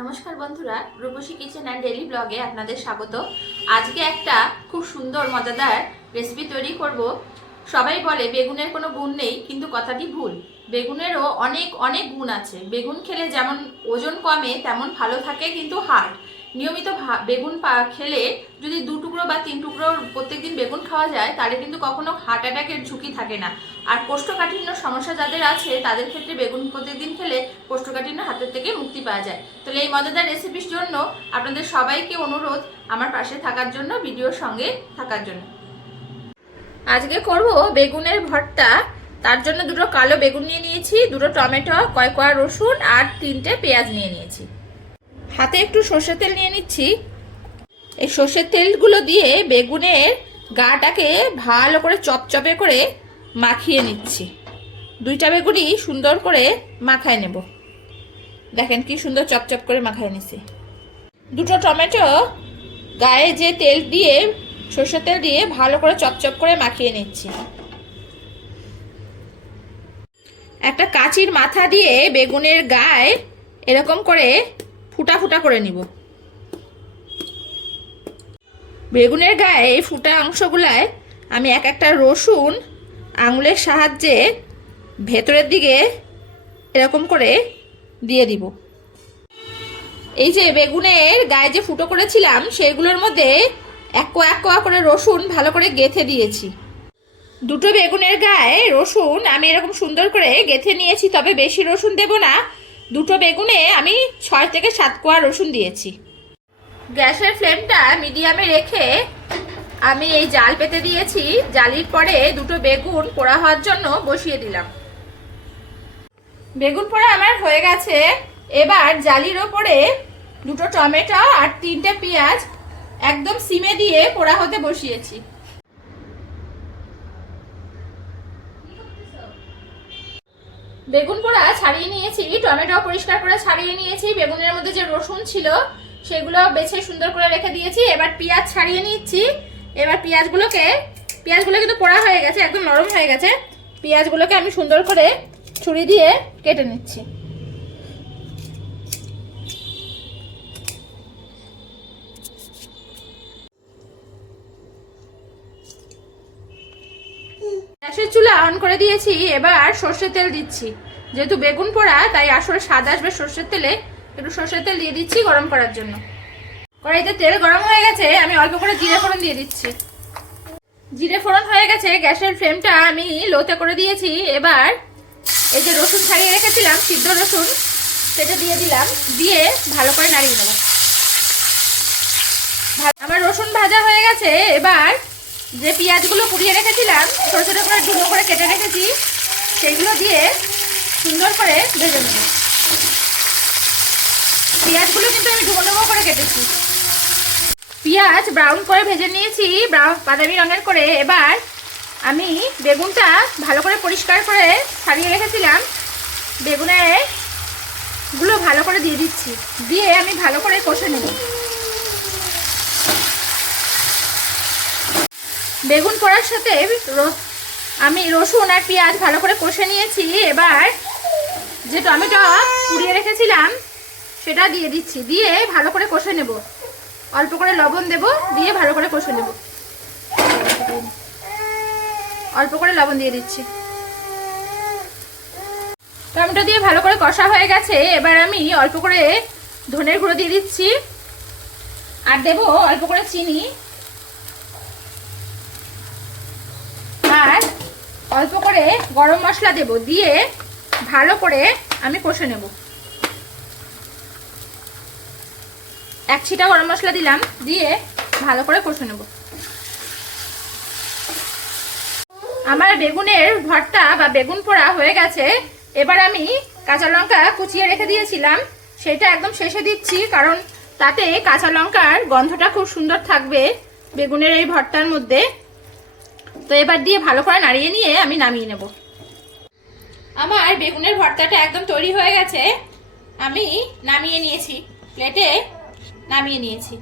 নমস্কার বন্ধুরা, রূপসী kitchen and daily ব্লগে আপনাদের স্বাগত। আজকে একটা খুব সুন্দর, মজাদার রেসিপি তৈরি করব। সবাই বলে বেগুনের কোনো গুণ নেই, কিন্তু কথাটি ভুল। বেগুনেরও অনেক অনেক গুণ আছে। বেগুন খেলে যেমন ওজন কমে, তেমন ভালো থাকে কিন্তু হার্ট নিয়মিত বেগুন খেলে যদি দু টুকরো বা তিন টুকরো প্রত্যেকদিন বেগুন খাওয়া যায়, তাহলে কিন্তু কখনো হার্ট অ্যাটাকের ঝুঁকি থাকে না। আর কোষ্ঠকাঠিন্য সমস্যা যাদের আছে, তাদের ক্ষেত্রে বেগুন প্রত্যেকদিন খেলে কোষ্ঠকাঠিন্য হাতের থেকে মুক্তি পাওয়া যায়। তাহলে এই মজাদার রেসিপির জন্য আপনাদের সবাইকে অনুরোধ আমার পাশে থাকার জন্য, ভিডিওর সঙ্গে থাকার জন্য। আজকে করব বেগুনের ভর্তা। তার জন্য দুটো কালো বেগুন নিয়ে নিয়েছি, দুটো টমেটো কয় কয়া রসুন, আর তিনটে পেঁয়াজ নিয়ে নিয়েছি। হাতে একটু সর্ষের তেল নিয়ে নিচ্ছি। এই সর্ষের তেলগুলো দিয়ে বেগুনের গাটাকে ভালো করে চপচপে করে মাখিয়ে নিচ্ছি। দুইটা বেগুনই সুন্দর করে মাখায় নেব। দেখেন কি সুন্দর চপচপ করে মাখায় নিছি। দুটো টমেটো গায়ে যে তেল দিয়ে, সর্ষের তেল দিয়ে ভালো করে চপচপ করে মাখিয়ে নিচ্ছি। একটা কাঁচির মাথা দিয়ে বেগুনের গায়ে এরকম করে ফুটা ফুটা করে নিব। বেগুনের গায়ে এই ফুটা অংশগুলায় আমি এক একটা রসুন, আঙুলের সাহায্যে ভেতরের দিকে এরকম করে দিয়ে দিব। এই যে বেগুনের গায়ে যে ফুটো করেছিলাম, সেগুলোর মধ্যে এক কোয়া এক কোয়া করে রসুন ভালো করে গেথে দিয়েছি। দুটো বেগুনের গায়ে রসুন আমি এরকম সুন্দর করে গেথে নিয়েছি, তবে বেশি রসুন দেব না। দুটো বেগুনে আমি ছয় থেকে সাত কোয়া রসুন দিয়েছি। গ্যাসের ফ্লেমটা মিডিয়ামে রেখে আমি এই জাল পেতে দিয়েছি। জালির পরে দুটো বেগুন পোড়া হওয়ার জন্য বসিয়ে দিলাম। বেগুন পোড়া আমার হয়ে গেছে। এবার জালির ওপরে দুটো টমেটো আর তিনটে পেঁয়াজ একদম সিমে দিয়ে পোড়া হতে বসিয়েছি। বেগুন পোড়া ছাড়িয়ে নিয়েছি, টমেটো পরিষ্কার করে ছাড়িয়ে নিয়েছি, বেগুনের মধ্যে যে রসুন ছিল সেগুলো বেছে সুন্দর করে রেখে দিয়েছি, এবার পেঁয়াজ ছাড়িয়ে নিচ্ছি, এবার পেঁয়াজগুলোকে, পেঁয়াজগুলো কিন্তু পোড়া হয়ে গেছে, একদম নরম হয়ে গেছে, পেঁয়াজগুলোকে আমি সুন্দর করে ছুরি দিয়ে কেটে নিচ্ছি। গ্যাসের চুলা অন করে দিয়েছি, এবার সর্ষের তেল দিচ্ছি। যেহেতু বেগুন পোড়া, তাই আসলে স্বাদ আসবে সর্ষের তেলে। একটু সর্ষের তেল দিয়ে দিচ্ছি গরম করার জন্য। কড়াইতে তেল গরম হয়ে গেছে, আমি অল্প করে জিরে ফোড়ন দিয়ে দিচ্ছি। জিরে ফোড়ন হয়ে গেছে, গ্যাসের ফ্লেমটা আমি লোতে করে দিয়েছি। এবার এই যে রসুন ছাড়িয়ে রেখেছিলাম, সিদ্ধ রসুন, সেটা দিয়ে দিলাম। দিয়ে ভালো করে নাড়িয়ে নেব। আমার রসুন ভাজা হয়ে গেছে, এবার যে পেঁয়াজগুলো পুড়িয়ে রেখেছিলাম, ছোটো ছোটো করে ডুবো করে কেটে রেখেছি সেগুলো দিয়ে সুন্দর করে ভেজে নেব। পেঁয়াজগুলো কিন্তু আমি ডুবো ডুবো করে কেটেছি। পেঁয়াজ ব্রাউন করে ভেজে নিয়েছি ব্রাউন বাদামি রঙের করে। এবার আমি বেগুনটা ভালো করে পরিষ্কার করে ছাড়িয়ে রেখেছিলাম। বেগুনেরগুলো ভালো করে দিয়ে দিচ্ছি। দিয়ে আমি ভালো করে কষে নেব। বেগুন পোড়ার সাথে আমি রসুন আর পেঁয়াজ ভালো করে কষে নিয়েছি। এবার যে টমেটো পুড়িয়ে রেখেছিলাম, সেটা দিয়ে দিচ্ছি। দিয়ে ভালো করে কষে নেব। অল্প করে লবণ দেব, দিয়ে ভালো করে কষে নেব। অল্প করে লবণ দিয়ে দিচ্ছি। টমেটো দিয়ে ভালো করে কষা হয়ে গেছে। এবার আমি অল্প করে ধনের গুঁড়ো দিয়ে দিচ্ছি। আর দেব অল্প করে চিনি আর অল্প করে গরম মশলা দেব, দিয়ে ভালো করে আমি কষে নেব। এক ছিটা গরম মশলা দিলাম, দিয়ে ভালো করে কষে নেব। আমার বেগুনের ভর্তা বা বেগুন পোড়া হয়ে গেছে। এবার আমি কাঁচা লঙ্কা কুচিয়ে রেখে দিয়েছিলাম। সেটা একদম শেষে দিচ্ছি, কারণ তাতে কাঁচা লঙ্কার গন্ধটা খুব সুন্দর থাকবে বেগুনের এই ভর্তার মধ্যে। তো এবার দিয়ে ভালো করে নাড়িয়ে নিয়ে আমি নামিয়ে নেব। আমার বেগুনের ভর্তাটা একদম তৈরি হয়ে গেছে। আমি নামিয়ে নিয়েছি প্লেটে নামিয়ে নিয়েছি।